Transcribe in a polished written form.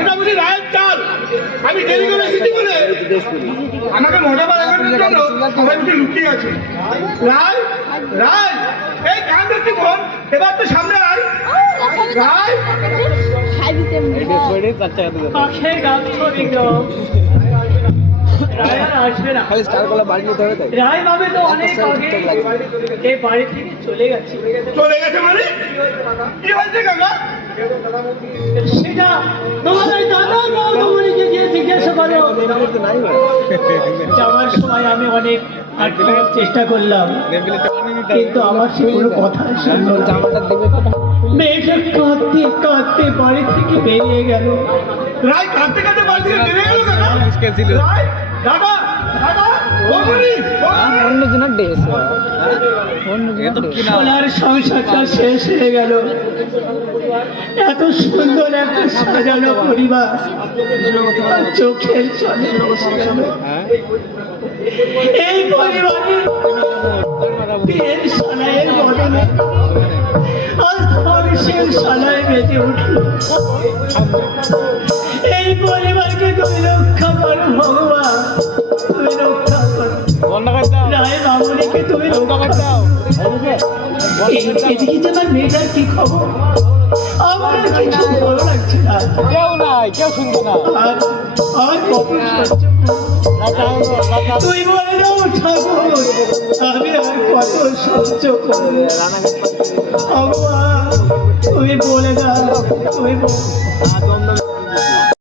এটা বুঝি রায়ের চাল। আমি দেরি করে এসেছি বলে আমাকে মজা বাড়ানোর জন্য সবাই একটু লুকিয়ে আছে। রায় রায় এই কান ধরছি বোন, এবার তো সামনে আয়। রায় রায় ভাবে তো অনেক আগে এই বাড়ি থেকে চলে গেছে। চলে গেছে মানে কি হয়েছে কাকা? সেটা তোমাদের দাদা মামনিকে গিয়ে জিজ্ঞাসা করো। যাওয়ার সময় আমি অনেক আটকানোর চেষ্টা করলাম, কিন্তু আমার সে কোনো কথা শুনলো না। মেয়েটা কাঁদতে কাঁদতে বাড়ি থেকে বেরিয়ে গেল। রায় কাঁদতে কাঁদতে বাড়ি থেকে বেরিয়ে গেল কাকা? রায় দাদা দাদা ওনার সংসারটা শেষ হয়ে গেল। এত সুন্দর একটা সাজানো পরিবার চোখের চলে এই পরিবারের বিয়ের সালাইয়ের বদলে আজ ধ্বংসের সালায় বেঁচে উঠল। এই পরিবারকে তুমি রক্ষা করো ভগবান, তুমি রক্ষা করো। রায় মামনিকে তুমি রক্ষা করো। এদিকে যে আমার মেয়েটার কি খবর? আমার কিছু ভালো লাগছে না। কেউ নাই, কেউ শুনবে না। আর তুই বলে দাও ঠাকুর, আমি আর কত সহ্য করবো? ভগবান তুমি বলে দাও, তুমি